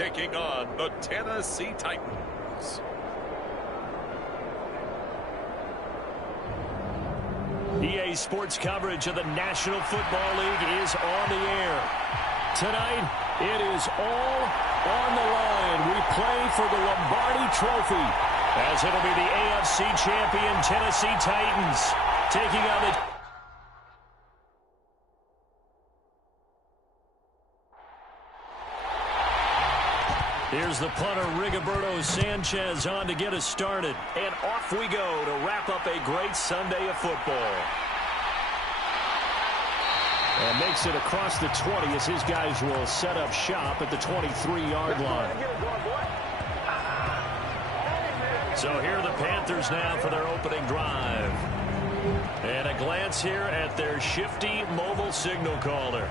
taking on the Tennessee Titans. EA Sports coverage of the National Football League is on the air. Tonight, it is all on the line. We play for the Lombardi Trophy, as it'll be the AFC champion Tennessee Titans taking on the... Here's the punter, Rigoberto Sanchez, on to get us started. And off we go to wrap up a great Sunday of football. And makes it across the 20 as his guys will set up shop at the 23-yard line. So here are the Panthers now for their opening drive. And a glance here at their shifty mobile signal caller.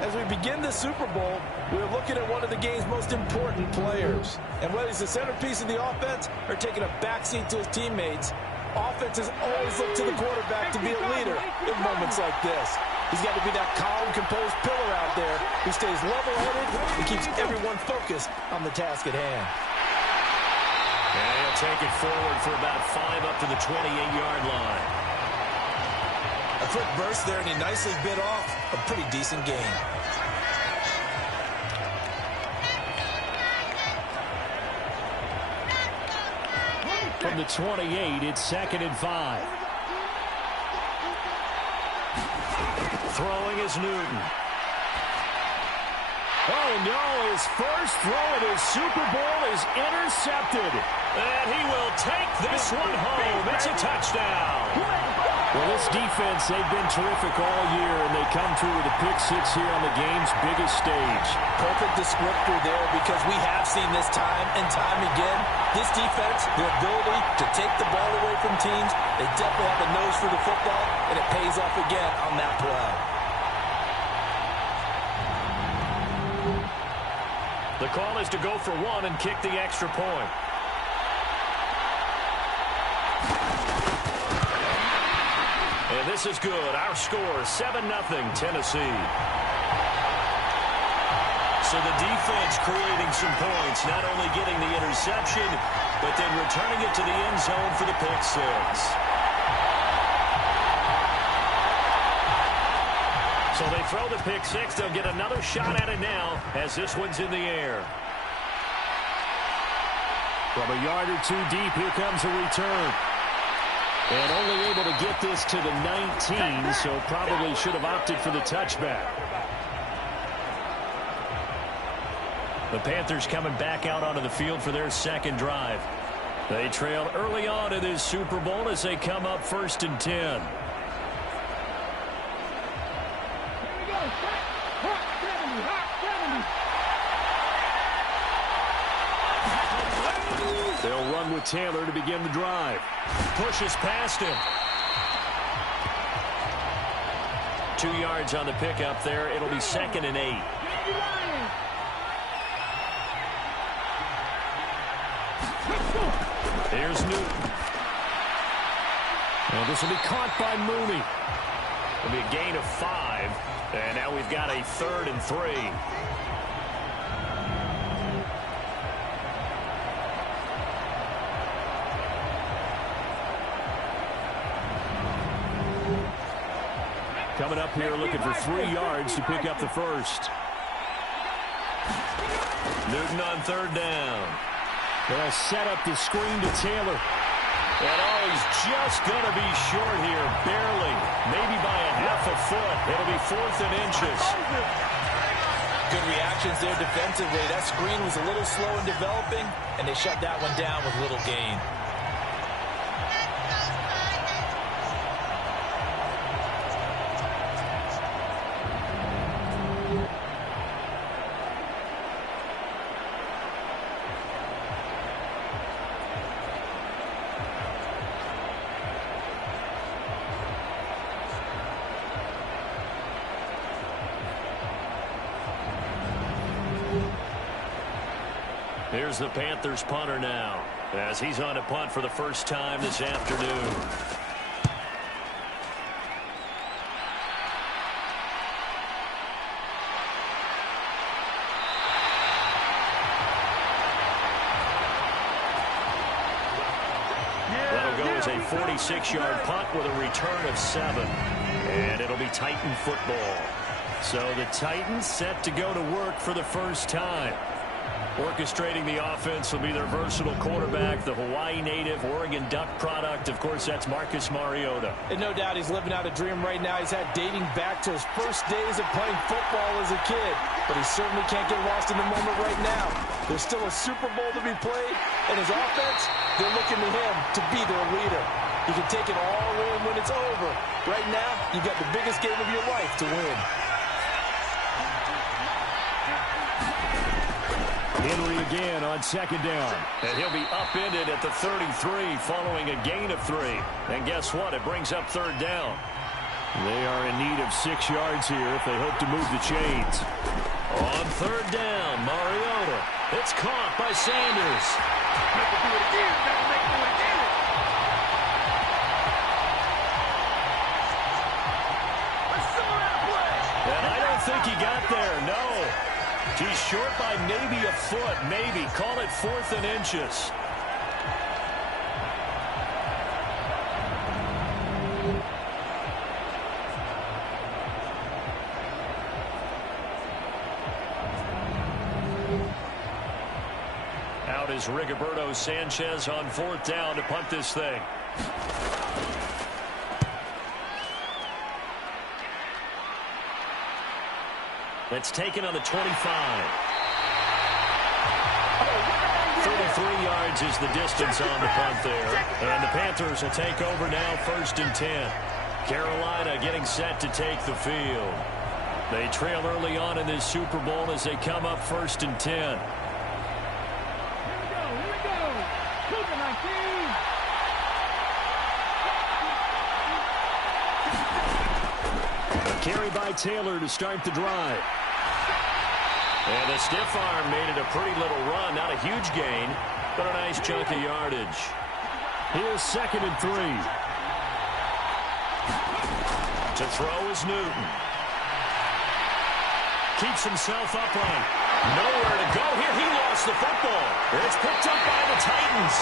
As we begin the Super Bowl, we're looking at one of the game's most important players. And whether he's the centerpiece of the offense or taking a backseat to his teammates, offenses always look to the quarterback to be a leader in moments like this. He's got to be that calm, composed pillar out there who stays level-headed and keeps everyone focused on the task at hand. And he'll take it forward for about 5 up to the 28-yard line. A quick burst there, and he nicely bit off a pretty decent gain. From the 28, it's 2nd and 5. Throwing is Newton. Oh, no, his first throw at his Super Bowl is intercepted. And he will take this one home. It's a touchdown. Well, this defense, they've been terrific all year, and they come through with a pick six here on the game's biggest stage. Perfect descriptor there, because we have seen this time and time again. This defense, their ability to take the ball away from teams, they definitely have a nose for the football, and it pays off again on that play. The call is to go for one and kick the extra point. And this is good. Our score, 7-0, Tennessee. So the defense creating some points, not only getting the interception, but then returning it to the end zone for the pick six. So they throw the pick six. They'll get another shot at it now as this one's in the air. From a yard or two deep, here comes a return. And only able to get this to the 19, so probably should have opted for the touchback. The Panthers coming back out onto the field for their second drive. They trail early on in this Super Bowl as they come up 1st and 10. They'll run with Taylor to begin the drive. Pushes past him. 2 yards on the pickup there. It'll be 2nd and 8. Here's Newton. And this will be caught by Mooney. It'll be a gain of 5. And now we've got a 3rd and 3. Coming up here looking for 3 yards to pick up the first. Newton on 3rd down. They'll set up the screen to Taylor. And oh, he's just going to be short here, barely. Maybe by a half a foot. It'll be 4th and inches. Good reactions there defensively. That screen was a little slow in developing, and they shut that one down with little gain. Here's the Panthers punter now, as he's on a punt for the first time this afternoon. a 46-yard punt with a return of 7. And it'll be Titan football. So the Titans set to go to work for the first time. Orchestrating the offense will be their versatile quarterback, the Hawaii native, Oregon Duck product. Of course, that's Marcus Mariota. And no doubt he's living out a dream right now. He's had dating back to his first days of playing football as a kid. But he certainly can't get lost in the moment right now. There's still a Super Bowl to be played, and his offense, they're looking to him to be their leader. He can take it all in when it's over. Right now, you've got the biggest game of your life to win. Henry again on second down. And he'll be upended at the 33 following a gain of 3. And guess what? It brings up third down. They are in need of 6 yards here if they hope to move the chains. On third down, Mariota. It's caught by Sanders. Make it do it again. Never make it do it again. Let's sell that play. And I don't think he got there, no. He's short by maybe a foot, maybe. Call it 4th and inches. Out is Rigoberto Sanchez on 4th down to punt this thing. It's taken on the 25. 33 yards is the distance on the punt there. And the Panthers will take over now, 1st and 10. Carolina getting set to take the field. They trail early on in this Super Bowl as they come up 1st and 10. Here we go. Super 19. A carry by Taylor to start the drive. And the stiff arm made it a pretty little run. Not a huge gain, but a nice chunk of yardage. Here's 2nd and 3. To throw is Newton. Keeps himself upright. Nowhere to go here. He lost the football. It's picked up by the Titans.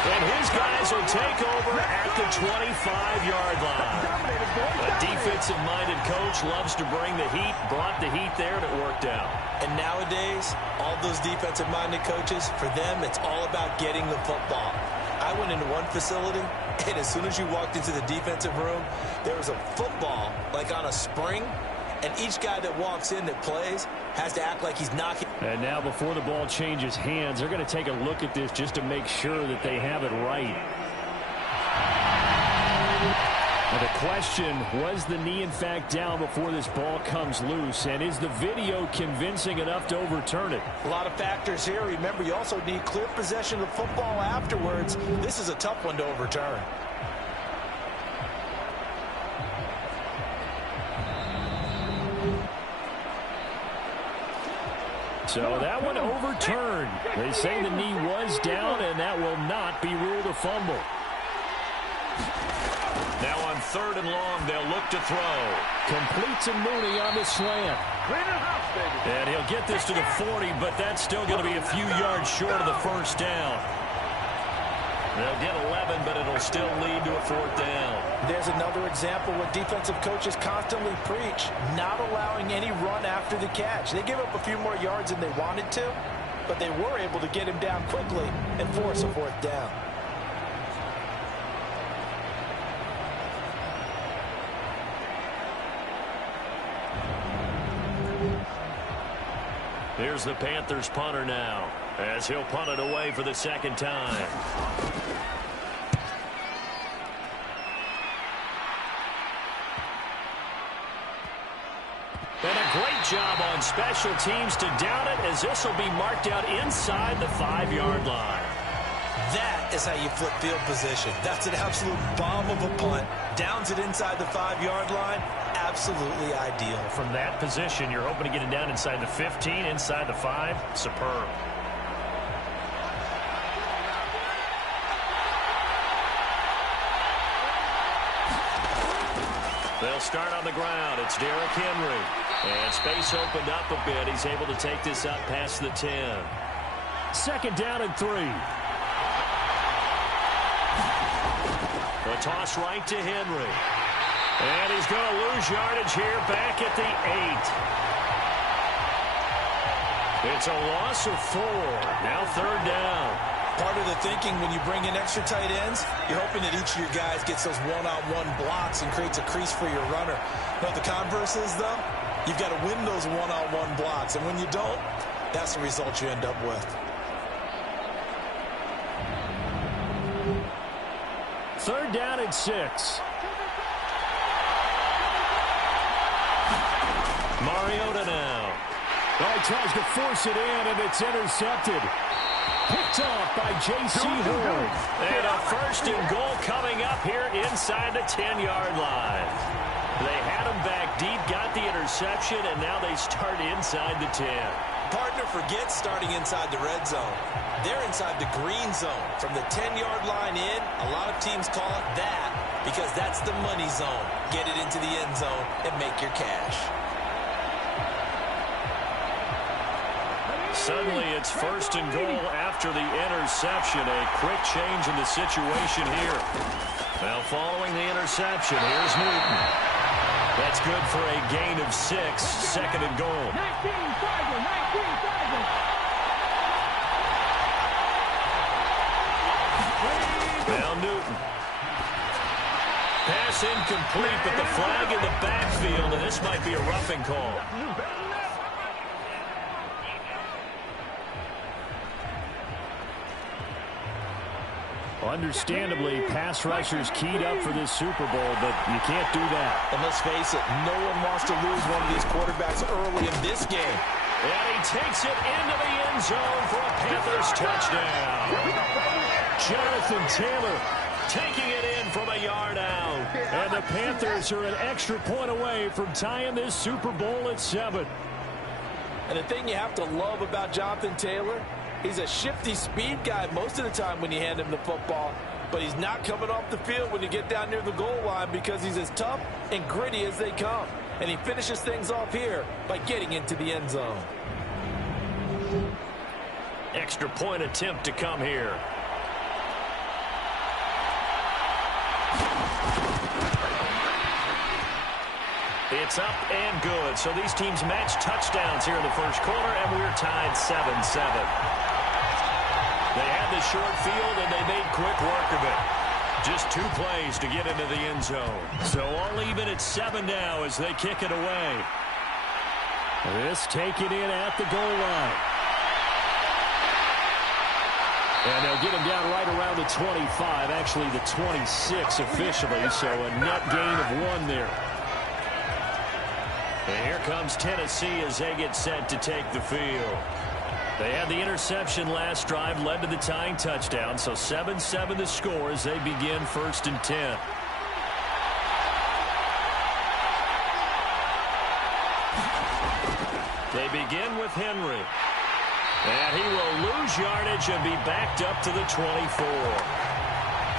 And his guys will take over at the 25-yard line. A defensive-minded coach loves to bring the heat, brought the heat there, and it worked out. And nowadays, all those defensive-minded coaches, for them, it's all about getting the football. I went into one facility, and as soon as you walked into the defensive room, there was a football, like on a spring, and each guy that walks in that plays has to act like he's knocking. And now before the ball changes hands, they're going to take a look at this just to make sure that they have it right. Now the question, was the knee in fact down before this ball comes loose? And is the video convincing enough to overturn it? A lot of factors here. Remember, you also need clear possession of the football afterwards. This is a tough one to overturn. So that one overturned. They say the knee was down, and that will not be ruled a fumble. Now on 3rd and long, they'll look to throw. Complete to Mooney on the slant. And he'll get this to the 40, but that's still going to be a few yards short of the first down. They'll get 11, but it'll still lead to a 4th down. There's another example what defensive coaches constantly preach, not allowing any run after the catch. They gave up a few more yards than they wanted to, but they were able to get him down quickly and force a 4th down. Here's the Panthers punter now, as he'll punt it away for the 2nd time. And a great job on special teams to down it, as this will be marked out inside the 5-yard line. That is how you flip field position. That's an absolute bomb of a punt. Downs it inside the 5-yard line. Absolutely ideal. From that position, you're hoping to get it down inside the 15, inside the 5. Superb. They'll start on the ground. It's Derrick Henry. And space opened up a bit. He's able to take this up past the 10. 2nd down and 3. The toss right to Henry. And he's going to lose yardage here back at the 8. It's a loss of 4. Now 3rd down. Part of the thinking when you bring in extra tight ends, you're hoping that each of your guys gets those one-on-one blocks and creates a crease for your runner. But the converse is, though, you've got to win those one-on-one blocks. And when you don't, that's the result you end up with. 3rd down and 6. Mariota now. Oh, he tries to force it in, and it's intercepted. Picked off by J.C. Horn. And a 1st and goal coming up here inside the 10-yard line. They had him back deep, got the interception, and now they start inside the 10. Partner forgets starting inside the red zone. They're inside the green zone. From the 10-yard line in, a lot of teams call it that because that's the money zone. Get it into the end zone and make your cash. Suddenly it's 1st and goal after the interception. A quick change in the situation here. Now following the interception, here's Newton. That's good for a gain of 6. 2nd and goal. 19 Tiger. Now Newton. Pass incomplete, but the flag in the backfield, and this might be a roughing call. Understandably, pass rushers keyed up for this Super Bowl, but you can't do that. And let's face it, no one wants to lose one of these quarterbacks early in this game. And he takes it into the end zone for a Panthers touchdown. Jonathan Taylor Taking it in from a yard out. And the Panthers are an extra point away from tying this Super Bowl at 7. And the thing you have to love about Jonathan Taylor, he's a shifty speed guy most of the time when you hand him the football. But he's not coming off the field when you get down near the goal line because he's as tough and gritty as they come. And he finishes things off here by getting into the end zone. Extra point attempt to come here. It's up and good. So these teams match touchdowns here in the first quarter, and we're tied 7-7. They had the short field, and they made quick work of it. Just 2 plays to get into the end zone. So all even at 7 now as they kick it away. This taken in at the goal line. And they'll get him down right around the 25, actually the 26 officially, so a net gain of 1 there. And here comes Tennessee as they get set to take the field. They had the interception last drive, led to the tying touchdown, so 7-7 the score as they begin 1st and 10. They begin with Henry. And he will lose yardage and be backed up to the 24.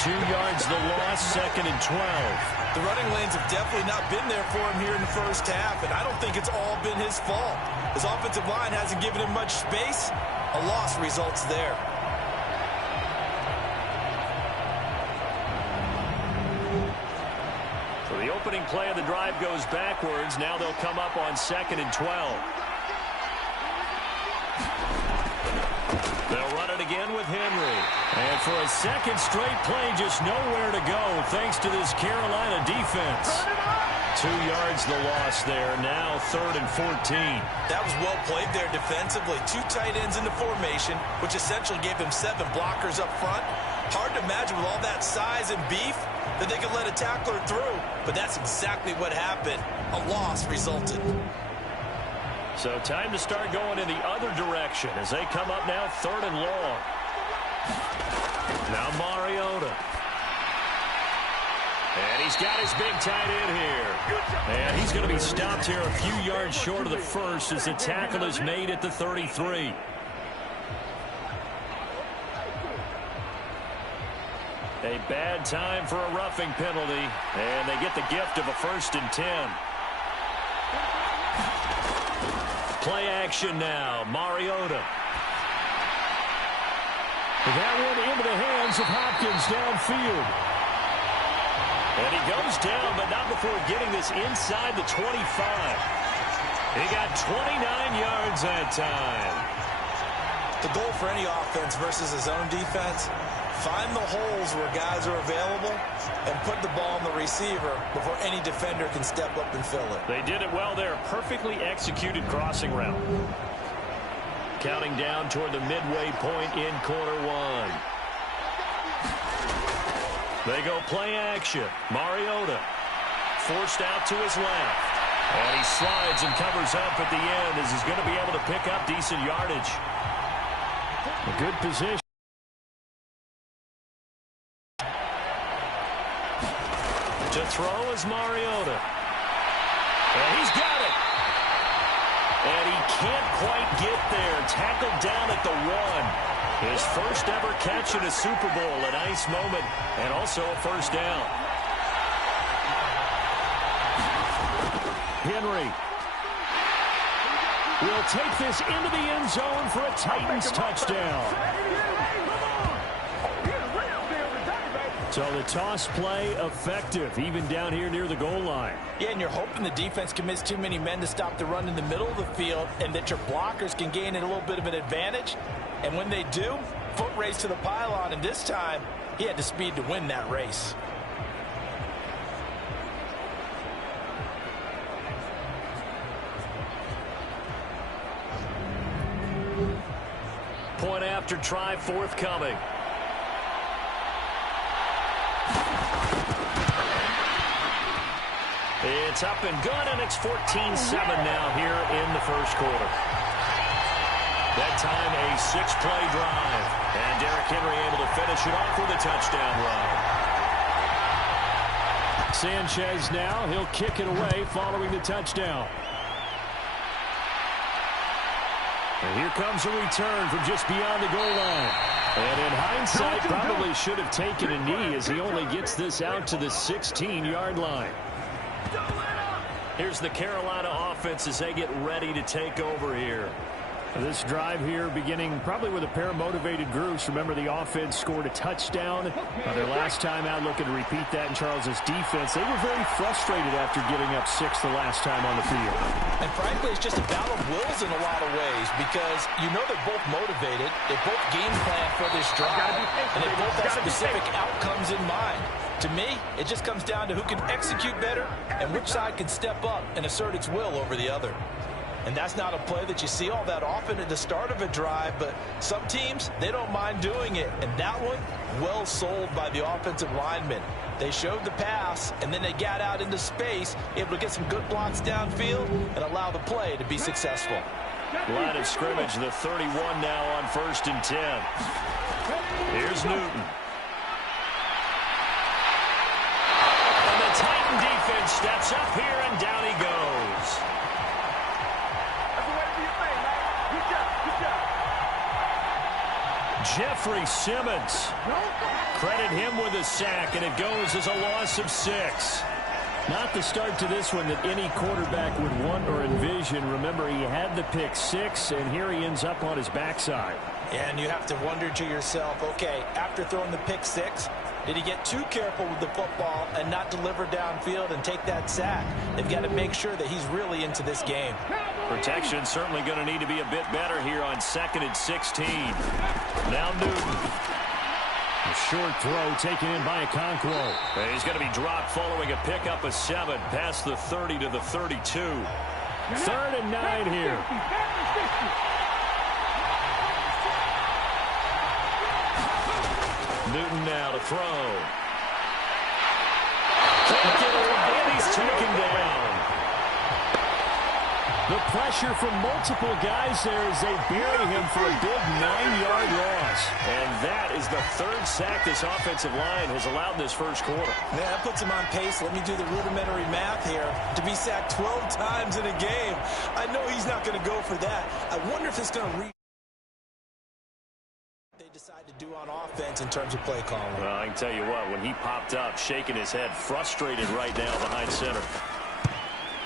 2 yards the loss, 2nd and 12. The running lanes have definitely not been there for him here in the first half, and I don't think it's all been his fault. His offensive line hasn't given him much space. A loss results there. So the opening play of the drive goes backwards. Now they'll come up on 2nd and 12. They'll run it again with Henry. And for a second straight play, just nowhere to go thanks to this Carolina defense. 2 yards the loss there. Now 3rd and 14. That was well played there defensively. 2 tight ends in the formation, which essentially gave him 7 blockers up front. Hard to imagine with all that size and beef that they could let a tackler through. But that's exactly what happened. A loss resulted. So time to start going in the other direction as they come up now 3rd and long. Now Mariota. And he's got his big tight end here. And he's going to be stopped here a few yards short of the first as the tackle is made at the 33. A bad time for a roughing penalty. And they get the gift of a 1st and 10. Play action now. Mariota. That one into the hands of Hopkins downfield. And he goes down, but not before getting this inside the 25. He got 29 yards that time. The goal for any offense versus his own defense, find the holes where guys are available and put the ball on the receiver before any defender can step up and fill it. They did it well there. Perfectly executed crossing route. Counting down toward the midway point in quarter one. They go play action. Mariota forced out to his left. And he slides and covers up at the end as he's going to be able to pick up decent yardage. A good position. To throw is Mariota. And he's got it. And he can't quite get there. Tackled down at the 1. His first ever catch in a Super Bowl. A nice moment. And also a first down. Henry will take this into the end zone for a Titans touchdown. So the toss play effective, even down here near the goal line. Yeah, and you're hoping the defense commits too many men to stop the run in the middle of the field and that your blockers can gain a little bit of an advantage. And when they do, foot race to the pylon, and this time he had the speed to win that race. Point after try forthcoming. It's up and good, and it's 14-7 now here in the first quarter. That time a 6-play drive. And Derrick Henry able to finish it off with a touchdown run. Sanchez now, he'll kick it away following the touchdown. And here comes a return from just beyond the goal line. And in hindsight, probably should have taken a knee as he only gets this out to the 16-yard line. Here's the Carolina offense as they get ready to take over here. This drive here beginning probably with a pair of motivated groups. Remember, the offense scored a touchdown. Their last time out, looking to repeat that in Charles's defense. They were very frustrated after giving up 6 the last time on the field. And frankly, it's just a battle of wills in a lot of ways because you know they're both motivated. They both game plan for this drive, and they both have specific outcomes in mind. To me, it just comes down to who can execute better and which side can step up and assert its will over the other. And that's not a play that you see all that often at the start of a drive, but some teams, they don't mind doing it. And that one, well sold by the offensive linemen. They showed the pass, and then they got out into space, able to get some good blocks downfield and allow the play to be successful. Line of scrimmage, the 31 now on 1st and 10. Here's Newton. And the Titan defense steps up here, and down he goes. Jeffrey Simmons. Credit him with a sack, and it goes as a loss of 6. Not the start to this one that any quarterback would want or envision. Remember, he had the pick 6, and here he ends up on his backside. And you have to wonder to yourself, okay, after throwing the pick 6, did he get too careful with the football and not deliver downfield and take that sack? They've got to make sure that he's really into this game. Protection certainly going to need to be a bit better here on 2nd and 16. Now Newton. A short throw taken in by Okonkwo. He's going to be dropped following a pickup of 7 past the 30 to the 32. 3rd and 9 here. Newton now to throw. Can't get away, and he's taken down. The pressure from multiple guys there as they bury him for a big 9-yard loss. And that is the 3rd sack this offensive line has allowed this first quarter. Man, that puts him on pace. Let me do the rudimentary math here. To be sacked 12 times in a game, I know he's not going to go for that. I wonder if it's going to they decide to do on offense in terms of play calling. Well, I can tell you what, when he popped up, shaking his head, frustrated right now behind center.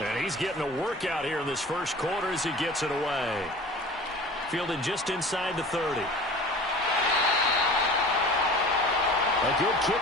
And he's getting a workout here in this first quarter as he gets it away. Fielded just inside the 30. A good kick.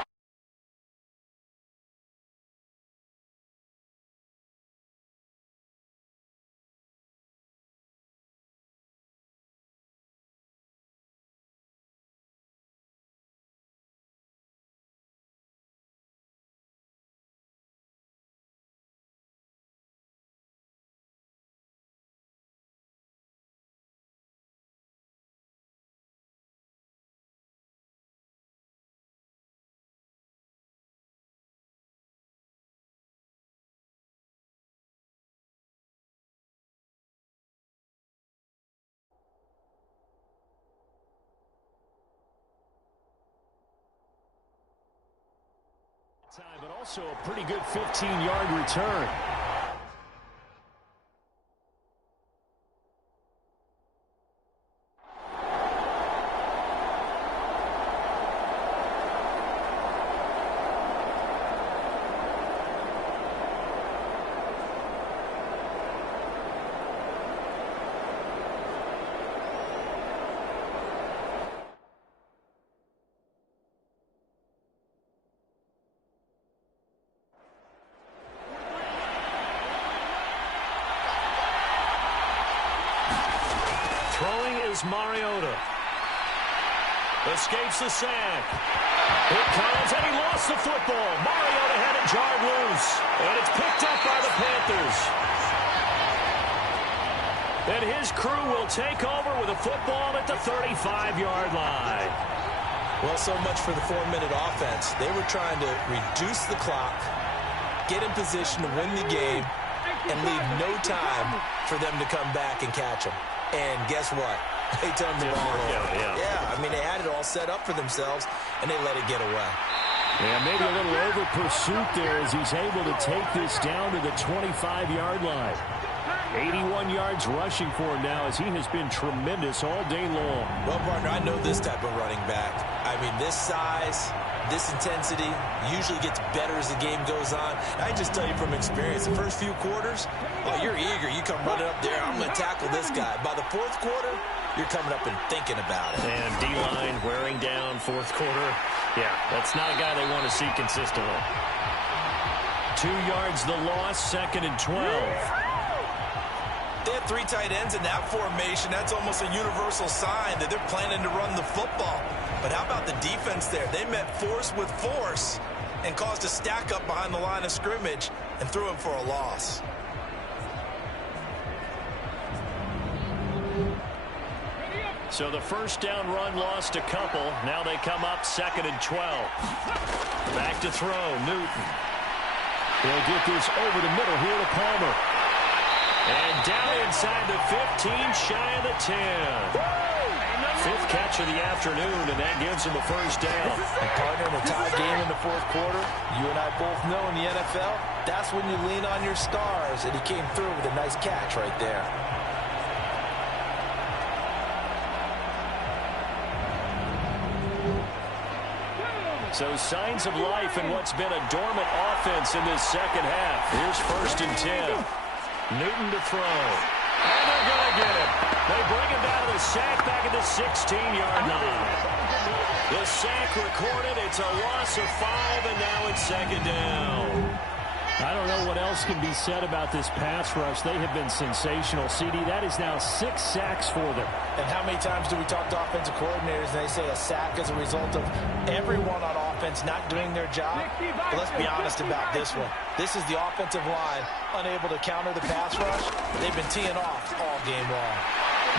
Time, but also a pretty good 15-yard return. Throwing is Mariota. Escapes the sack. It comes, and he lost the football. Mariota had it jarred loose, and it's picked up by the Panthers. And his crew will take over with a football at the 35-yard line. Well, so much for the 4-minute offense. They were trying to reduce the clock, get in position to win the game, and leave no time for them to come back and catch them. And guess what? They turned the ball over. Yeah, I mean, they had it all set up for themselves, and they let it get away. Yeah, maybe a little over pursuit there as he's able to take this down to the 25-yard line. 81 yards rushing for him now as he has been tremendous all day long. Well, partner, I know this type of running back. I mean, this size, this intensity usually gets better as the game goes on. I just tell you from experience, the first few quarters, oh, you're eager. You come running up there, I'm going to tackle this guy. By the fourth quarter, you're coming up and thinking about it. And D-line wearing down fourth quarter. Yeah, that's not a guy they want to see consistently. 2 yards the loss, 2nd and 12. They had 3 tight ends in that formation. That's almost a universal sign that they're planning to run the football. But how about the defense there? They met force with force and caused a stack up behind the line of scrimmage and threw him for a loss. So the first down run lost a couple. Now they come up 2nd and 12. Back to throw, Newton. He'll get this over the middle here to Palmer. And down inside the 15, shy of the 10. 5th catch of the afternoon, and that gives him a first down. And partner, in a tie game in the fourth quarter, you and I both know in the NFL, that's when you lean on your stars, and he came through with a nice catch right there. So signs of life in what's been a dormant offense in this second half. Here's 1st and 10. Newton to throw. And they're going to get him. They bring him down to the sack back at the 16-yard line. The sack recorded. It's a loss of 5, and now it's 2nd down. I don't know what else can be said about this pass rush. They have been sensational. CD, that is now 6 sacks for them. And how many times do we talk to offensive coordinators and they say a sack is a result of everyone on offense not doing their job? But let's be honest about this one. This is the offensive line unable to counter the pass rush. They've been teeing off all game long.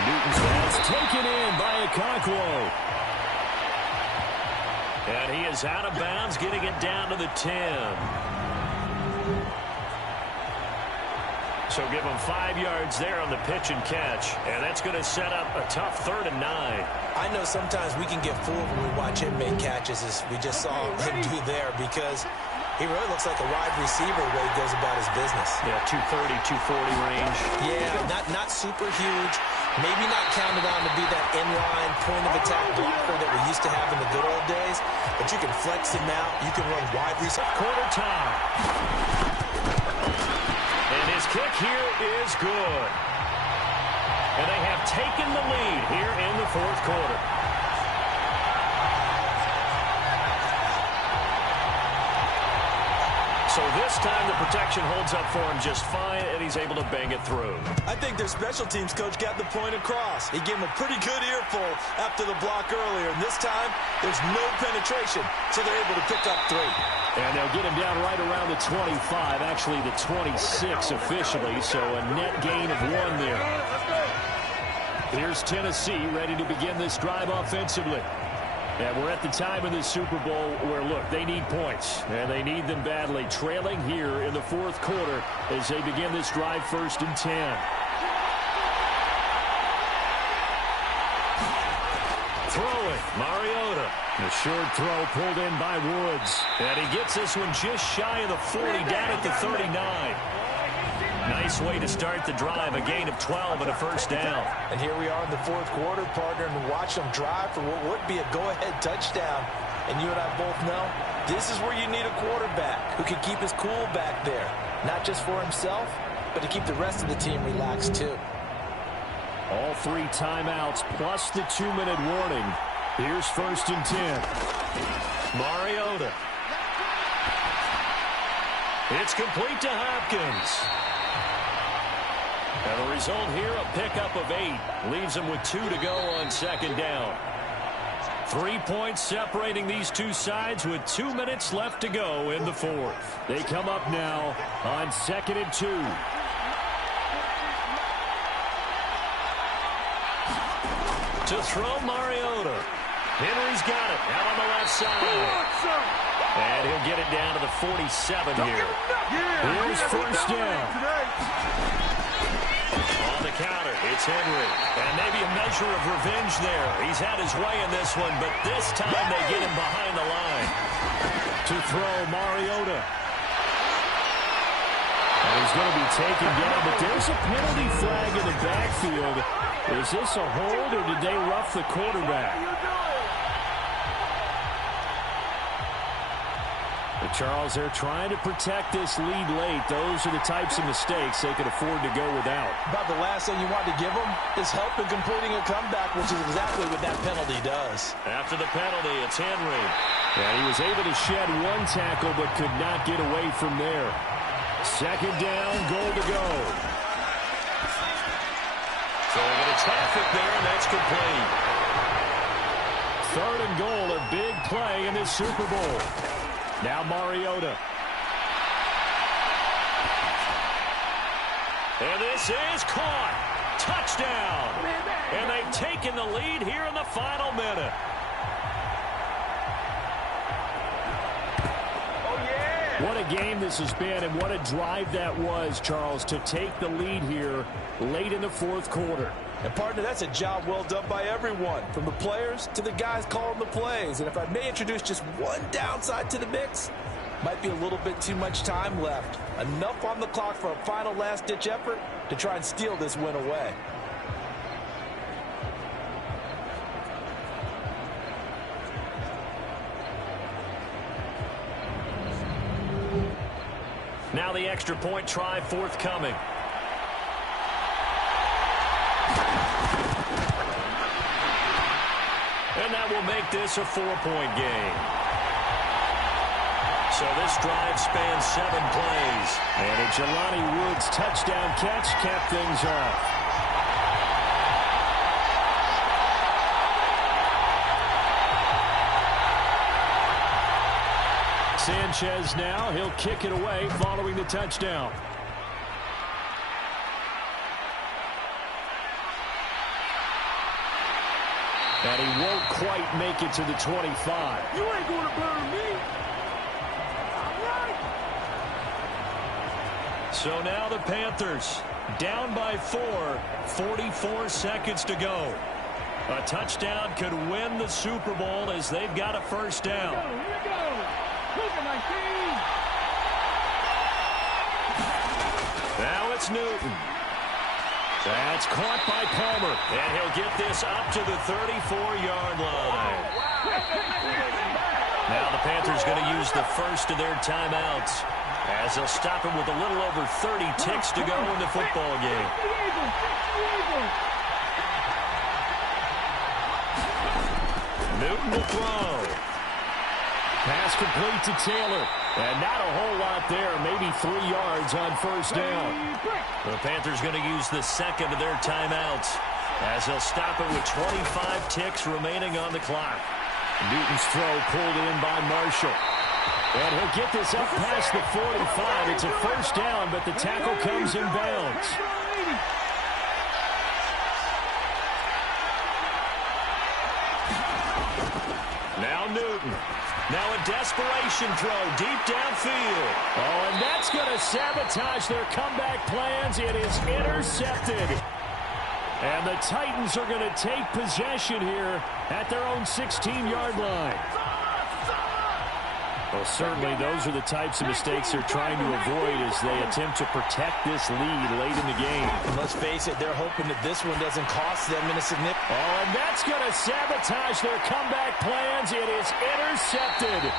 Newton's pass taken in by Okonkwo. And he is out of bounds, getting it down to the 10. So give him 5 yards there on the pitch and catch. And that's going to set up a tough 3rd and 9. I know sometimes we can get fooled when we watch him make catches, as we just saw him do there, because he really looks like a wide receiver the way he goes about his business. Yeah, 230, 240 range. Yeah, not super huge. Maybe not counted on to be that inline point-of-attack blocker that we used to have in the good old days, but you can flex him out. You can run wide receiver. Quarter time. And his kick here is good. And they have taken the lead here in the fourth quarter. So this time the protection holds up for him just fine, and he's able to bang it through. I think their special teams coach got the point across. He gave him a pretty good earful after the block earlier. And this time, there's no penetration, so they're able to pick up 3. And they'll get him down right around the 25, actually the 26 officially, so a net gain of 1 there. Here's Tennessee ready to begin this drive offensively. And we're at the time in the Super Bowl where, look, they need points, and they need them badly. Trailing here in the fourth quarter as they begin this drive 1st and 10. Throwing, Mariota. The short throw pulled in by Woods. And he gets this one just shy of the 40, down at the 39. Nice way to start the drive, a gain of 12 and a first down. And here we are in the fourth quarter, partner, and watch them drive for what would be a go-ahead touchdown. And you and I both know this is where you need a quarterback who can keep his cool back there, not just for himself, but to keep the rest of the team relaxed too. All 3 timeouts plus the 2-minute warning. Here's 1st and 10. Mariota. It's complete to Hopkins. And the result here, a pickup of 8. Leaves him with 2 to go on 2nd down. 3 points separating these two sides with 2 minutes left to go in the 4th. They come up now on 2nd and 2. To throw Mariota. Henry's got it out on the left side. And he'll get it down to the 47 here. Here's 1st down. On the counter, it's Henry. And maybe a measure of revenge there. He's had his way in this one, but this time they get him behind the line. To throw Mariota. And he's going to be taken down, but there's a penalty flag in the backfield. Is this a hold, or did they rough the quarterback? But Charles, they're trying to protect this lead late. Those are the types of mistakes they could afford to go without. About the last thing you want to give them is help in completing a comeback, which is exactly what that penalty does. After the penalty, it's Henry. And he was able to shed 1 tackle, but could not get away from there. 2nd down, goal to go. Throwing into traffic there, and that's complete. 3rd and goal, a big play in this Super Bowl. Now Mariota. And this is caught. Touchdown. And they've taken the lead here in the final minute. What a game this has been, and what a drive that was, Charles, to take the lead here late in the 4th quarter. And, partner, that's a job well done by everyone, from the players to the guys calling the plays. And if I may introduce just one downside to the mix, might be a little bit too much time left. Enough on the clock for a final last-ditch effort to try and steal this win away. Now the extra point try forthcoming. And that will make this a 4-point game. So this drive spans 7 plays. And a Jelani Woods touchdown catch capped things off. Sanchez now, he'll kick it away following the touchdown. And he won't quite make it to the 25. You ain't going to burn me. All right. So now the Panthers down by 4, 44 seconds to go. A touchdown could win the Super Bowl as they've got a first down. Here we go. Now it's Newton. That's caught by Palmer. And he'll get this up to the 34-yard line. Now the Panthers going to use the first of their timeouts as they'll stop him with a little over 30 ticks to go in the football game. Newton will throw. Pass complete to Taylor. And not a whole lot there. Maybe 3 yards on first down. The Panthers going to use the second of their timeouts as they'll stop it with 25 ticks remaining on the clock. Newton's throw pulled in by Marshall. And he'll get this up past the 45. It's a first down, but the tackle comes in bounds. Now Newton. Now a desperation throw deep downfield. Oh, and that's going to sabotage their comeback plans. It is intercepted. And the Titans are going to take possession here at their own 16-yard line. Well, certainly those are the types of mistakes they're trying to avoid as they attempt to protect this lead late in the game. Let's face it, they're hoping that this one doesn't cost them in a significant... Oh, and that's going to sabotage their comeback plans. It is intercepted.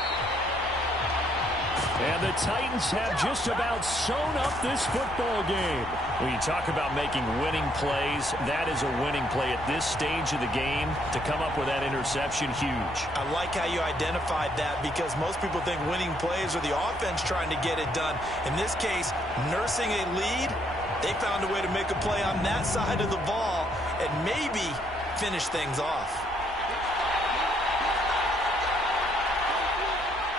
And the Titans have just about sewn up this football game. When you talk about making winning plays, that is a winning play at this stage of the game. To come up with that interception, huge. I like how you identified that because most people think winning plays are the offense trying to get it done. In this case, nursing a lead, they found a way to make a play on that side of the ball and maybe finish things off.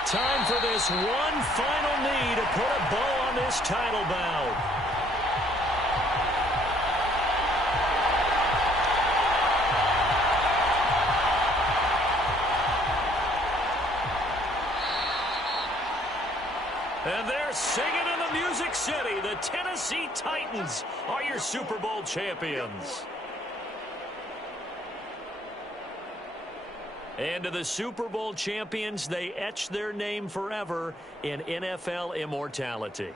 Time for this one final knee to put a bow on this title bout. And they're singing in the Music City. The Tennessee Titans are your Super Bowl champions. And to the Super Bowl champions, they etch their name forever in NFL immortality.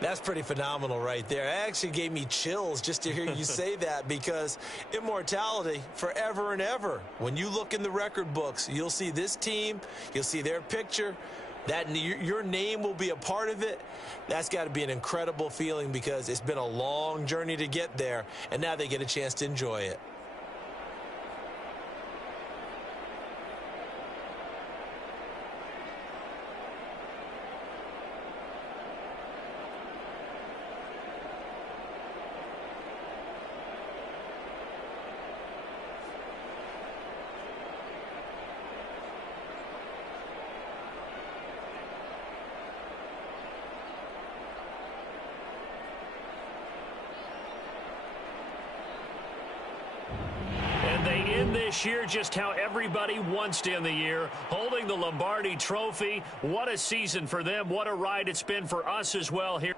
That's pretty phenomenal right there. It actually gave me chills just to hear you say that because immortality forever and ever. When you look in the record books, you'll see this team, you'll see their picture, that your name will be a part of it. That's got to be an incredible feeling because it's been a long journey to get there, and now they get a chance to enjoy it. This year, just how everybody wants to end the year, holding the Lombardi Trophy. What a season for them. What a ride it's been for us as well here.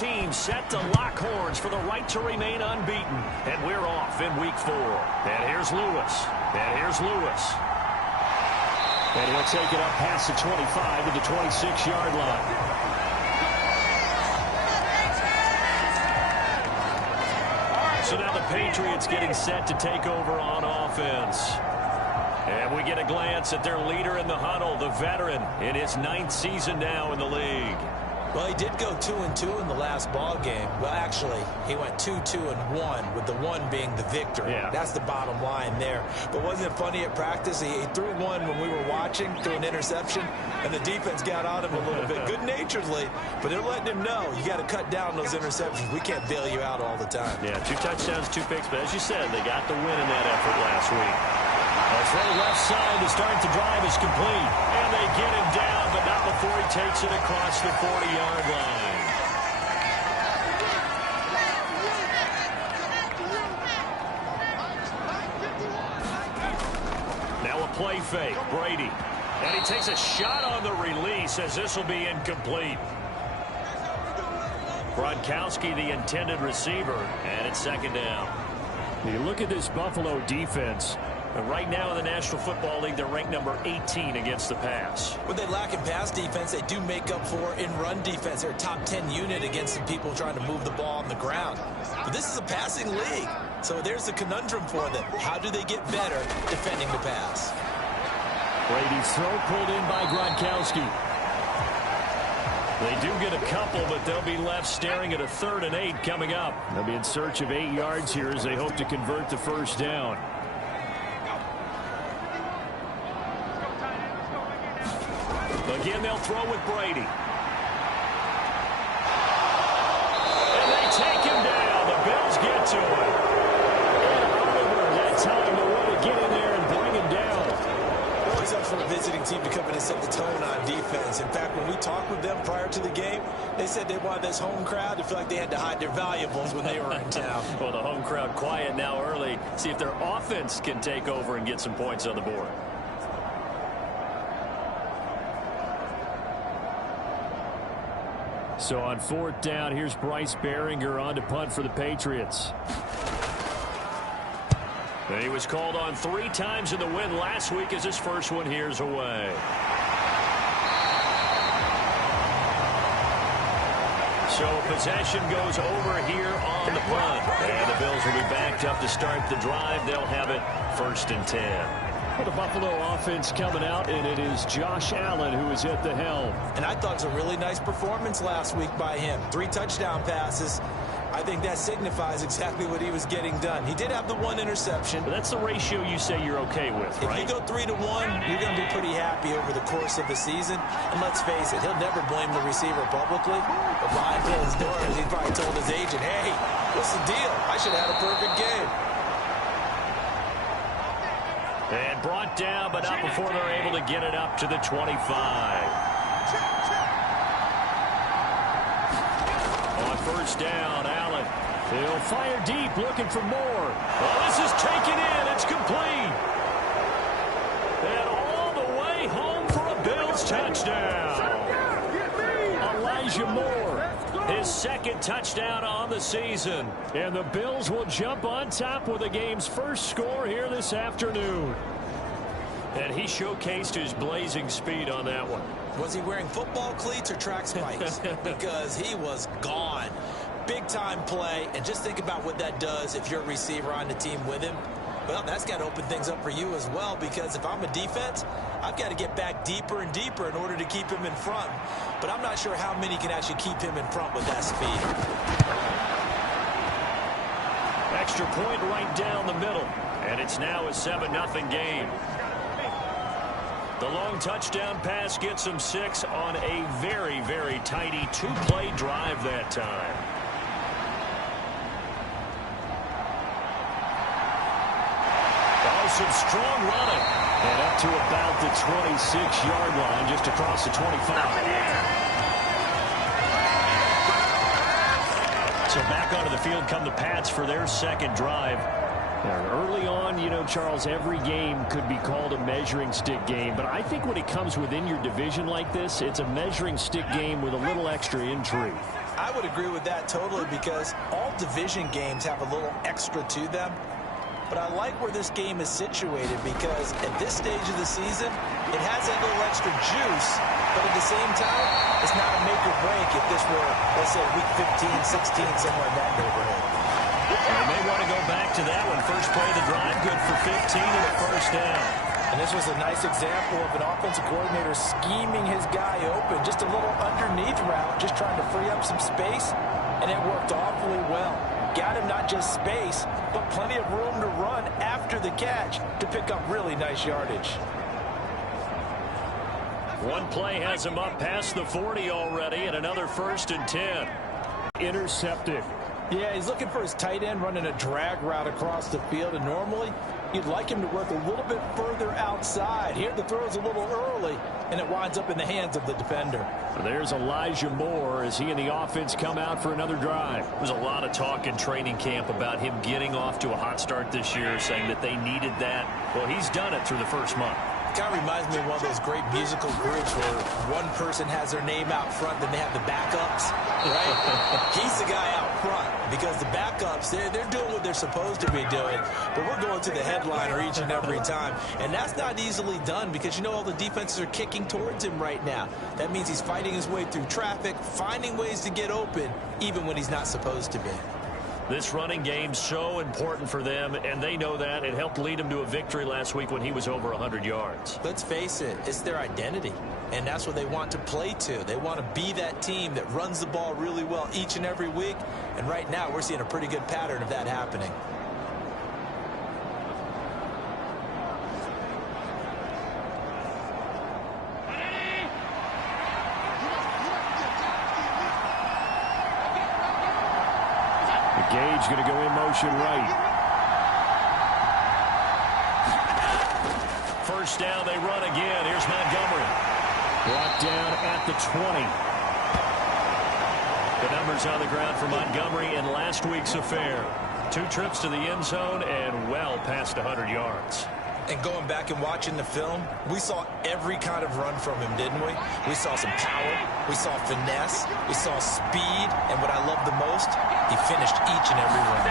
teams set to lock horns for the right to remain unbeaten. And we're off in week 4. And here's Lewis. And here's Lewis. And he'll take it up past the 25 to the 26-yard line. So now the Patriots getting set to take over on offense. And we get a glance at their leader in the huddle, the veteran, in his 9th season now in the league. Well, he did go 2-2 in the last ball game. Well, actually, he went 2-2-1, with the 1 being the victory. Yeah. That's the bottom line there. But wasn't it funny at practice? He threw one when we were watching, threw an interception, and the defense got on him a little bit, good-naturedly. But they're letting him know, you got to cut down those interceptions. We can't bail you out all the time. Yeah, 2 touchdowns, 2 picks. But as you said, they got the win in that effort last week. A throw left side to start the drive is complete. And they get him down, but not before he takes it across the 40-yard line. Now a play fake. Brady. And he takes a shot on the release as this will be incomplete. Gronkowski, the intended receiver, and it's 2nd down. You look at this Buffalo defense. And right now in the National Football League, they're ranked number 18 against the pass. What they lack in pass defense, they do make up for in run defense. They're a top 10 unit against the people trying to move the ball on the ground. But this is a passing league, so there's a conundrum for them. How do they get better defending the pass? Brady's throw pulled in by Gronkowski. They do get a couple, but they'll be left staring at a 3rd and 8 coming up. They'll be in search of 8 yards here as they hope to convert the 1st down. Again, they'll throw with Brady. And they take him down. The Bills get to him. And Oliver that time to really get in there and bring him down. Always up for a visiting team to come in and set the tone on defense. In fact, when we talked with them prior to the game, they said they wanted this home crowd to feel like they had to hide their valuables when they were in town. Well, the home crowd quiet now early. See if their offense can take over and get some points on the board. So on 4th down, here's Bryce Behringer on to punt for the Patriots. And he was called on 3 times in the win last week as his first one here's away. So possession goes over here on the punt. And the Bills will be backed up to start the drive. They'll have it 1st and 10. Well, the Buffalo offense coming out, and it is Josh Allen who is at the helm. And I thought it was a really nice performance last week by him. 3 touchdown passes. I think that signifies exactly what he was getting done. He did have the 1 interception. But that's the ratio you say you're okay with, right? If you go 3-1, you're going to be pretty happy over the course of the season. And let's face it, he'll never blame the receiver publicly. But behind closed doors, he probably told his agent, hey, what's the deal? I should have had a perfect game. And brought down, but not before they're able to get it up to the 25. On 1st down, Allen. He'll fire deep, looking for more. Oh, this is taken in. It's complete. And all the way home for a Bills touchdown. Elijah Moore. His 2nd touchdown on the season. And the Bills will jump on top with the game's first score here this afternoon. And he showcased his blazing speed on that one. Was he wearing football cleats or track spikes? Because he was gone. Big-time play, and just think about what that does if you're a receiver on the team with him. Well, that's got to open things up for you as well, because if I'm a defense, I've got to get back deeper and deeper in order to keep him in front. But I'm not sure how many can actually keep him in front with that speed. Extra point right down the middle, and it's now a 7-0 game. The long touchdown pass gets him 6 on a very, very tidy 2-play drive that time. Oh, some strong running. And up to about the 26-yard line, just across the 25. So back onto the field come the Pats for their 2nd drive. Early on, you know, Charles, every game could be called a measuring stick game. But I think when it comes within your division like this, it's a measuring stick game with a little extra intrigue. I would agree with that totally because all division games have a little extra to them. But I like where this game is situated because at this stage of the season, it has that little extra juice. But at the same time, it's not a make or break if this were, let's say, week 15, 16, somewhere in that neighborhood. They may want to go back to that one. First play of the drive, good for 15 and a first down. And this was a nice example of an offensive coordinator scheming his guy open. Just a little underneath route, just trying to free up some space. And it worked awfully well. Got him not just space, but plenty of room to run after the catch to pick up really nice yardage. One play has him up past the 40 already, and another 1st and 10. Intercepted. Yeah, he's looking for his tight end running a drag route across the field, and normally you'd like him to work a little bit further outside. Here the throw is a little early, and it winds up in the hands of the defender. There's Elijah Moore as he and the offense come out for another drive. There's a lot of talk in training camp about him getting off to a hot start this year, saying that they needed that. Well, he's done it through the first month. It kind of reminds me of one of those great musical groups where one person has their name out front, then they have the backups, right? He's the guy out front because the backups, they're doing what they're supposed to be doing, but we're going to the headliner each and every time. And that's not easily done because, you know, all the defenses are kicking towards him right now. That means he's fighting his way through traffic, finding ways to get open, even when he's not supposed to be. This running game's so important for them, and they know that. It helped lead them to a victory last week when he was over 100 yards. Let's face it, it's their identity, and that's what they want to play to. They want to be that team that runs the ball really well each and every week, and right now we're seeing a pretty good pattern of that happening. Gage going to go in motion right. First down, they run again. Here's Montgomery. Brought down at the 20. The numbers on the ground for Montgomery in last week's affair. 2 trips to the end zone and well past 100 yards. And going back and watching the film, we saw every kind of run from him, didn't we? We saw some power, we saw finesse, we saw speed, and what I love the most, he finished each and every run.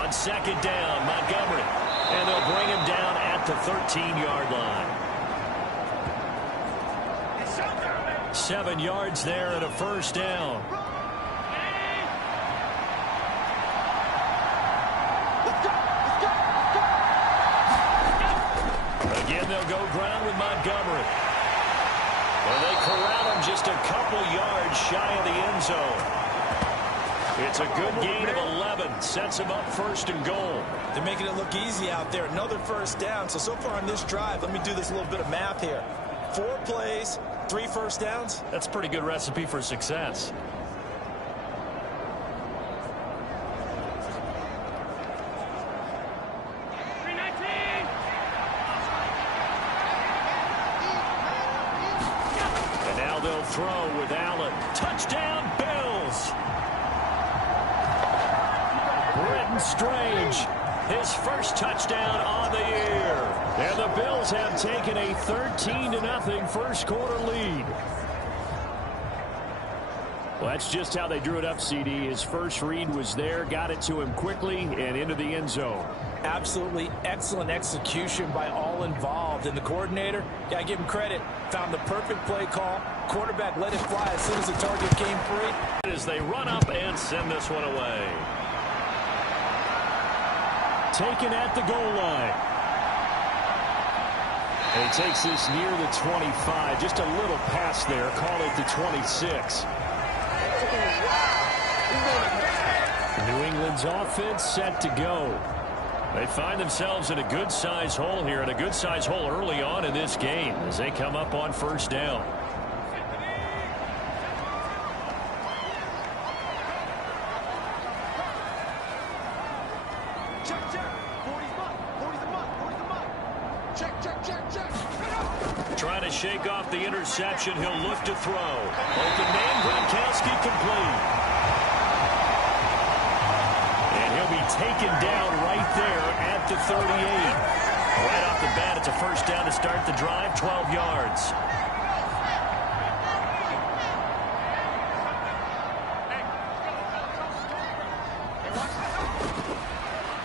On second down, Montgomery, and they'll bring him down at the 13-yard line. 7 yards there and a first down. Again, they'll go ground with Montgomery. Well, they corral him just a couple yards shy of the end zone. It's a good gain of 11. Sets him up 1st and goal. They're making it look easy out there. Another first down. So far on this drive, let me do this little bit of math here. 4 plays, 3 first downs. That's a pretty good recipe for success. Throw with Allen. Touchdown, Bills. Britton Strange, his first touchdown on the year. And the Bills have taken a 13-0 first quarter lead. Well, that's just how they drew it up, CD. His first read was there, got it to him quickly, and into the end zone. Absolutely excellent execution by all involved. And the coordinator, got to give him credit, found the perfect play call. Quarterback let it fly as soon as the target came free. As they run up and send this one away. Taken at the goal line. And he takes this near the 25. Just a little pass there. Call it the 26. New England's offense set to go. They find themselves in a good-sized hole here, and a good-sized hole early on in this game as they come up on first down. Trying to shake off the interception. He'll look to throw. Open man, Gronkowski complete. And he'll be taken down right there at the 38. Right off the bat, it's a first down to start the drive, 12 yards.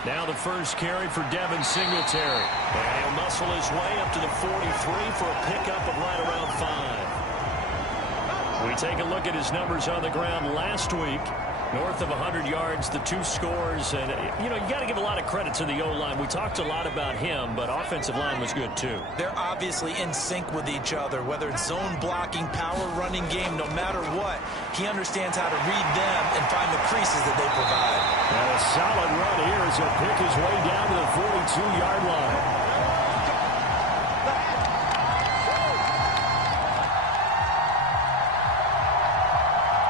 Now the first carry for Devin Singletary. And he'll muscle his way up to the 43 for a pickup of right around 5. We take a look at his numbers on the ground last week. North of 100 yards, the 2 scores. And, you know, you got to give a lot of credit to the O-line. We talked a lot about him, but offensive line was good, too. They're obviously in sync with each other, whether it's zone blocking, power running game, no matter what. He understands how to read them and find the creases that they provide. And a solid run here as he'll pick his way down to the 42-yard line.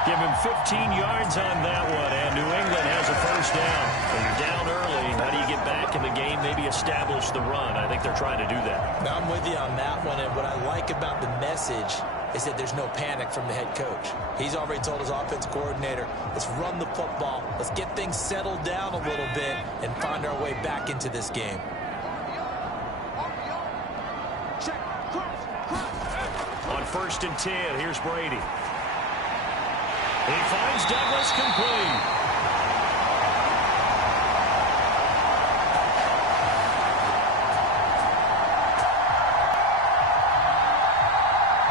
Give him 15 yards on that one, and New England has a first down. When you're down early, how do you get back in the game, maybe establish the run? I think they're trying to do that. Now, I'm with you on that one, and what I like about the message is that there's no panic from the head coach. He's already told his offensive coordinator, let's run the football, let's get things settled down a little bit and find our way back into this game. On 1st and 10, here's Brady. He finds Douglas complete.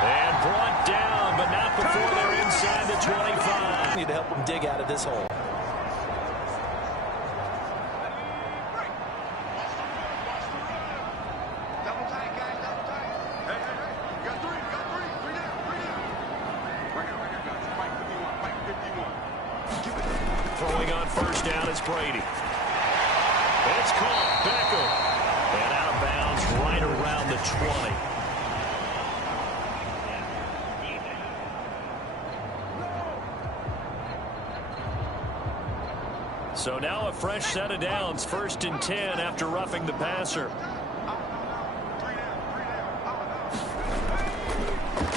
And brought down, but not before they're inside the 25. Need to help them dig out of this hole. Throwing on first down, it's Brady. It's caught. Beckham. And out of bounds right around the 20. So now a fresh set of downs. 1st and 10 after roughing the passer.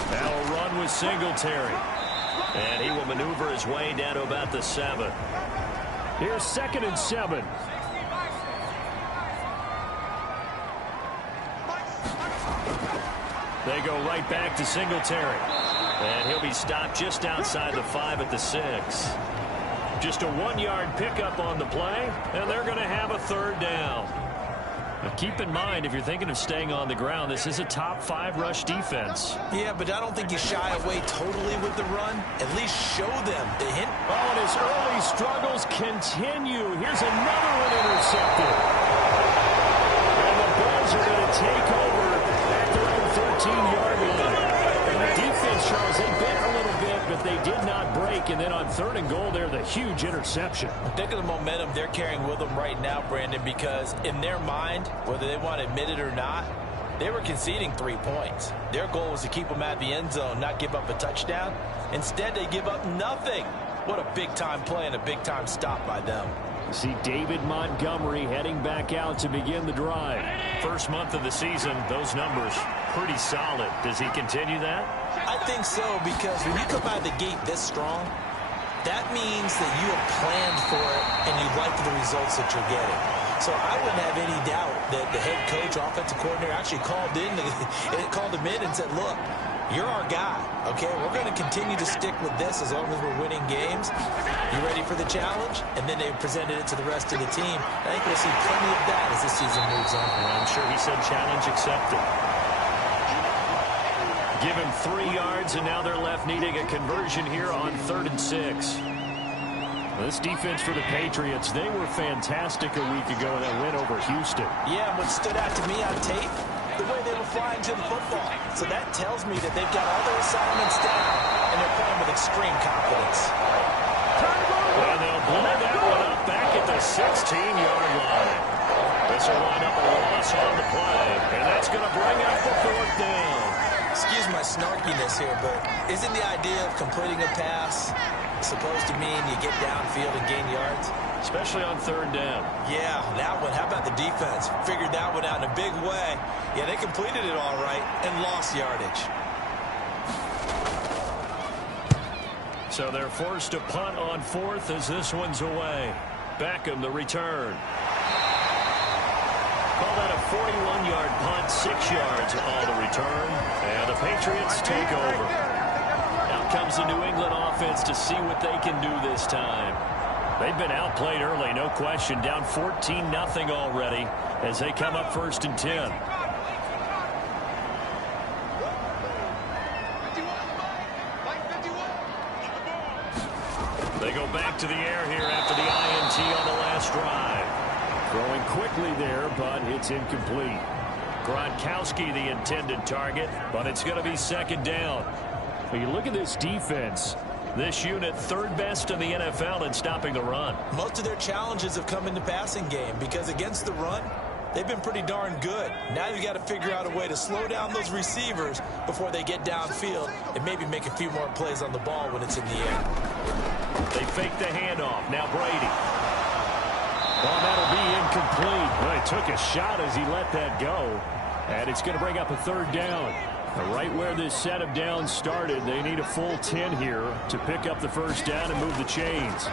Now a run with Singletary. And he will maneuver his way down to about the 7. Here's 2nd and 7. They go right back to Singletary. And he'll be stopped just outside the 5 at the 6. Just a 1-yard pickup on the play, and they're going to have a 3rd down. Now keep in mind, if you're thinking of staying on the ground, this is a top 5 rush defense. Yeah, but I don't think you shy away totally with the run. At least show them the hint. Oh, and his early struggles continue. Here's another one intercepted. And the Bulls are going to take over at their own 13-yard line. And the defense, Charles, they bent a little bit, but they did not break. And then on 3rd and goal, they're the huge interception. Think of the momentum they're carrying with them right now, Brandon, because in their mind, whether they want to admit it or not, they were conceding 3 points. Their goal was to keep them at the end zone, not give up a touchdown. Instead, they give up nothing. What a big-time play and a big-time stop by them. You see David Montgomery heading back out to begin the drive. First month of the season, those numbers pretty solid. Does he continue that? I think so, because when you come out of the gate this strong, that means that you have planned for it and you like the results that you're getting. So I wouldn't have any doubt that the head coach, offensive coordinator actually called him in and said, look, you're our guy, okay? We're going to continue to stick with this as long as we're winning games. You ready for the challenge? And then they presented it to the rest of the team. I think we'll see plenty of that as the season moves on. I'm sure he said challenge accepted. Give him 3 yards, and now they're left needing a conversion here on 3rd and 6. This defense for the Patriots, they were fantastic a week ago in that win over Houston. Yeah, what stood out to me on tape, the way they were flying to the football. So that tells me that they've got all their assignments down, and they're playing with extreme confidence. And they'll blow that one up back at the 16-yard line. This will wind up a loss on the play, and that's going to bring up the 4th down. Excuse my snarkiness here, but isn't the idea of completing a pass supposed to mean you get downfield and gain yards? Especially on 3rd down. Yeah, that one. How about the defense? Figured that one out in a big way. Yeah, they completed it all right and lost yardage. So they're forced to punt on 4th as this one's away. Beckham the return. Call that a 41-yard punt, 6 yards on the return. And the Patriots take over. Out comes the New England offense to see what they can do this time. They've been outplayed early, no question. Down 14-0 already as they come up 1st and 10. They go back to the air here after the INT on the last drive. Throwing quickly there, but it's incomplete. Gronkowski the intended target, but it's going to be 2nd down. When you look at this defense, this unit 3rd best in the NFL in stopping the run. Most of their challenges have come in the passing game because against the run, they've been pretty darn good. Now you've got to figure out a way to slow down those receivers before they get downfield and maybe make a few more plays on the ball when it's in the air. They fake the handoff. Now Brady. Well, that'll be incomplete. Well, he took a shot as he let that go. And it's going to bring up a 3rd down. Right where this set of downs started, they need a full 10 here to pick up the 1st down and move the chains.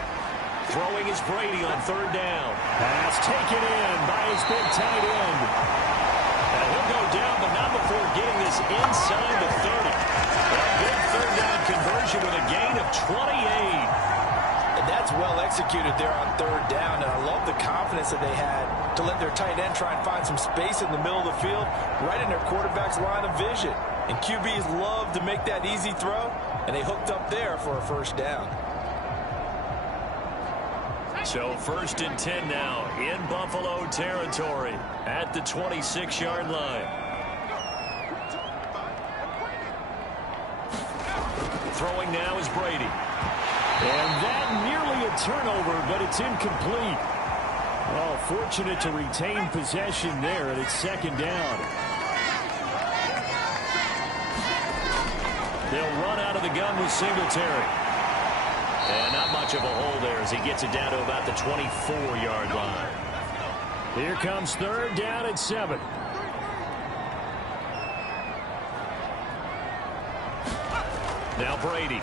Throwing is Brady on 3rd down. Pass taken in by his big tight end. And he'll go down, but not before getting this inside the 30. A big 3rd down conversion with a gain of 28. And that's well executed there on 3rd down. And I love the confidence that they had to let their tight end try and find some space in the middle of the field, right in their quarterback's line of vision. And QBs love to make that easy throw, and they hooked up there for a 1st down. So 1st and 10 now in Buffalo territory at the 26-yard line. Throwing now is Brady. And that nearly a turnover, but it's incomplete. Oh, fortunate to retain possession there, and it's 2nd down. They'll run out of the gun with Singletary. And not much of a hole there as he gets it down to about the 24-yard line. Here comes 3rd down at 7. Now Brady.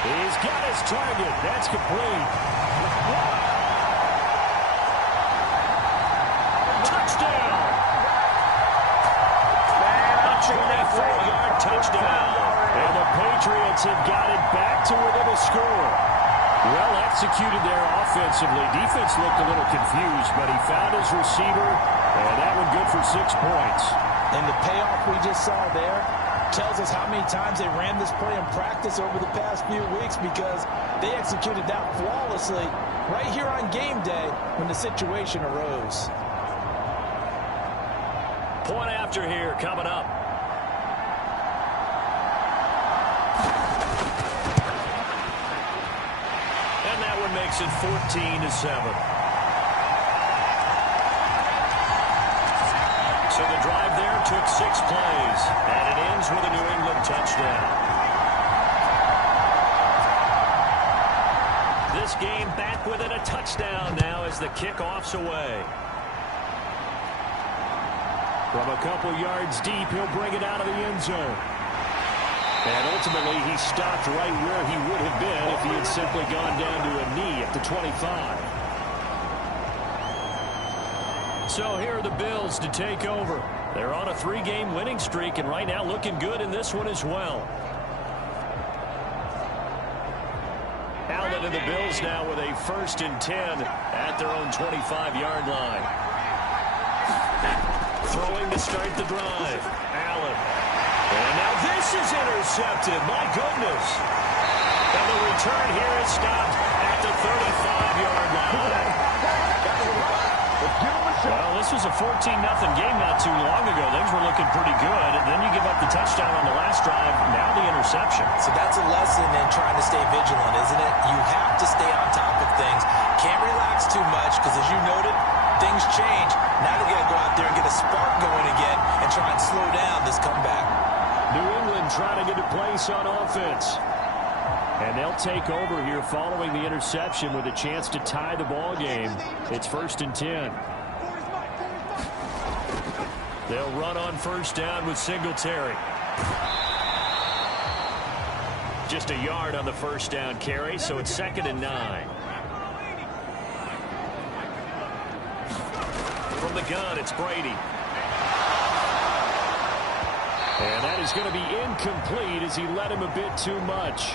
He's got his target. That's complete. Touchdown. A 24-yard touchdown. And the Patriots have got it back to within a score. Well executed there offensively. Defense looked a little confused, but he found his receiver, and that one good for 6 points. And the payoff we just saw there tells us how many times they ran this play in practice over the past few weeks, because they executed that flawlessly right here on game day when the situation arose. Point after here coming up. And that one makes it 14-7. So the drive there took 6 plays, and it ends with a New England touchdown. This game back within a touchdown now as the kickoff's away. From a couple yards deep, he'll bring it out of the end zone. And ultimately, he stopped right where he would have been if he had simply gone down to a knee at the 25. So here are the Bills to take over. They're on a 3-game winning streak, and right now looking good in this one as well. Allen and the Bills now with a 1st and 10 at their own 25-yard line. Throwing to start the drive. Allen. And now this is intercepted. My goodness. And the return here is stopped at the 35-yard line. Well, this was a 14-0 game not too long ago. Things were looking pretty good. And then you give up the touchdown on the last drive. Now the interception. So that's a lesson in trying to stay vigilant, isn't it? You have to stay on top of things. Can't relax too much because, as you noted, things change. Now they got to go out there and get a spark going again and try and slow down this comeback. New England trying to get a place on offense. And they'll take over here following the interception with a chance to tie the ball game. It's 1st and 10. They'll run on 1st down with Singletary. Just a yard on the 1st down carry, so it's 2nd and 9. the gun, it's Brady. And that is going to be incomplete as he led him a bit too much.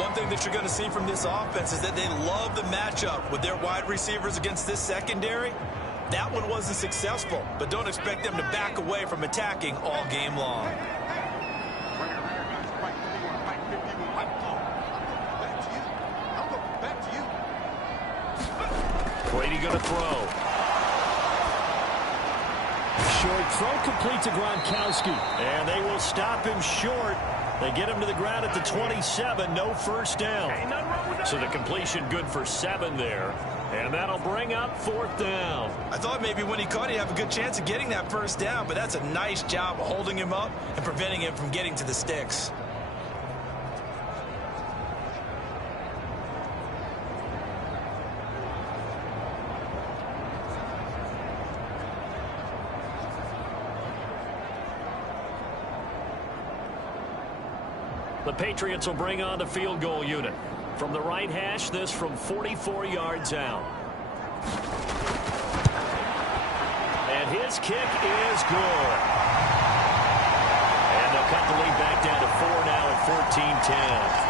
One thing that you're going to see from this offense is that they love the matchup with their wide receivers against this secondary. That one wasn't successful, but don't expect them to back away from attacking all game long. Brady going to throw. Short throw complete to Gronkowski. And they will stop him short. They get him to the ground at the 27. No first down. So the completion good for 7 there. And that'll bring up 4th down. I thought maybe when he caught it, he'd have a good chance of getting that first down, but that's a nice job of holding him up and preventing him from getting to the sticks. The Patriots will bring on the field goal unit. From the right hash, this from 44 yards out. And his kick is good. And they'll cut the lead back down to 4 now at 14-10.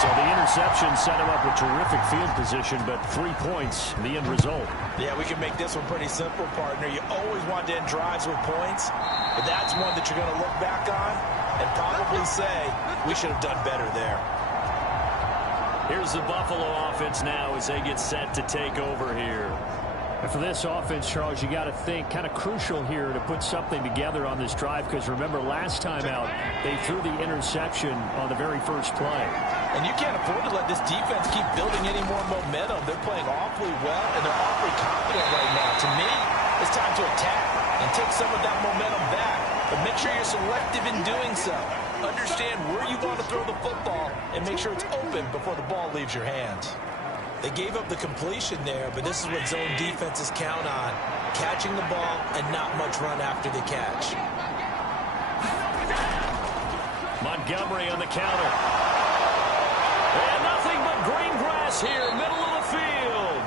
So the interception set him up with terrific field position, but 3 points, the end result. Yeah, we can make this one pretty simple, partner. You always want to end drives with points, but that's one that you're going to look back on and probably say, we should have done better there. Here's the Buffalo offense now as they get set to take over here. And for this offense, Charles, you got to think kind of crucial here to put something together on this drive, because remember last time out they threw the interception on the very first play. And you can't afford to let this defense keep building any more momentum. They're playing awfully well, and they're awfully confident right now. To me, it's time to attack and take some of that momentum back. But make sure you're selective in doing so. Understand where you want to throw the football and make sure it's open before the ball leaves your hands. They gave up the completion there, but this is what zone defenses count on. Catching the ball and not much run after the catch. Montgomery on the counter. And nothing but green grass here, middle of the field.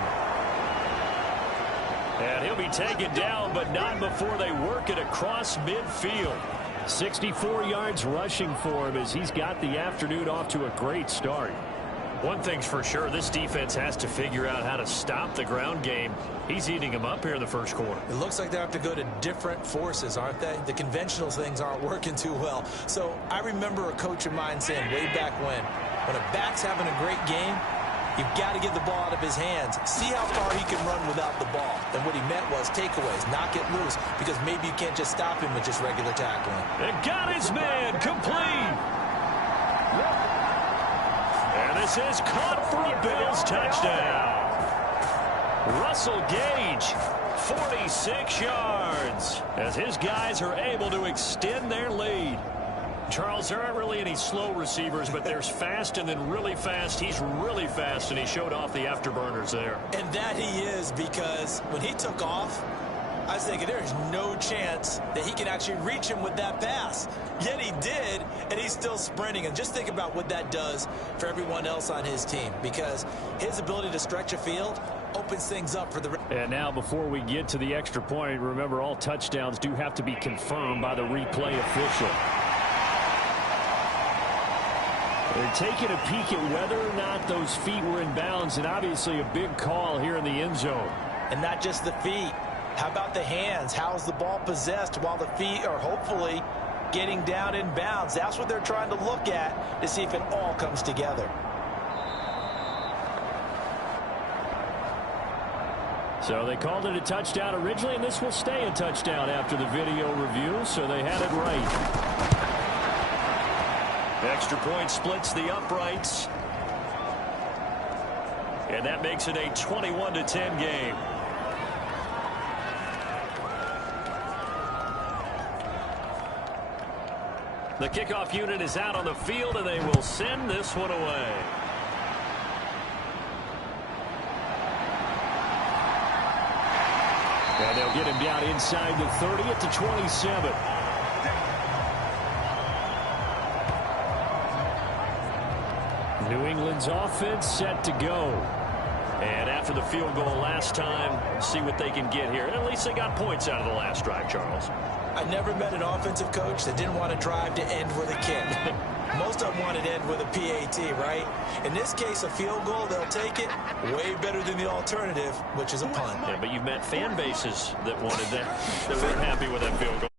And he'll be taken down, but not before they work it across midfield. 64 yards rushing for him as he's got the afternoon off to a great start. One thing's for sure, this defense has to figure out how to stop the ground game. He's eating them up here in the first quarter. It looks like they have to go to different forces, aren't they? The conventional things aren't working too well. So I remember a coach of mine saying way back when a back's having a great game, you've got to get the ball out of his hands. See how far he can run without the ball. And what he meant was takeaways, knock it loose, because maybe you can't just stop him with just regular tackling. And got his man complete. And this is caught for a Bills touchdown. Russell Gage, 46 yards, as his guys are able to extend their lead. Charles, there aren't really any slow receivers, but there's fast and then really fast. He's really fast, and he showed off the afterburners there. And that he is, because when he took off, I was thinking there's no chance that he can actually reach him with that pass. Yet he did, and he's still sprinting. And just think about what that does for everyone else on his team, because his ability to stretch a field opens things up for the... And now before we get to the extra point, remember all touchdowns do have to be confirmed by the replay official. They're taking a peek at whether or not those feet were in bounds, and obviously a big call here in the end zone. And not just the feet. How about the hands? How's the ball possessed while the feet are hopefully getting down in bounds? That's what they're trying to look at to see if it all comes together. So they called it a touchdown originally, and this will stay a touchdown after the video review, so they had it right. Extra point splits the uprights. And that makes it a 21-10 game. The kickoff unit is out on the field, and they will send this one away. And they'll get him down inside the 30 at the 27. New England's offense set to go. And after the field goal last time, see what they can get here. And at least they got points out of the last drive, Charles. I never met an offensive coach that didn't want to drive to end with a kick. Most of them wanted to end with a PAT, right? In this case, a field goal, they'll take it. Way better than the alternative, which is a punt. Yeah, but you've met fan bases that wanted that weren't happy with that field goal.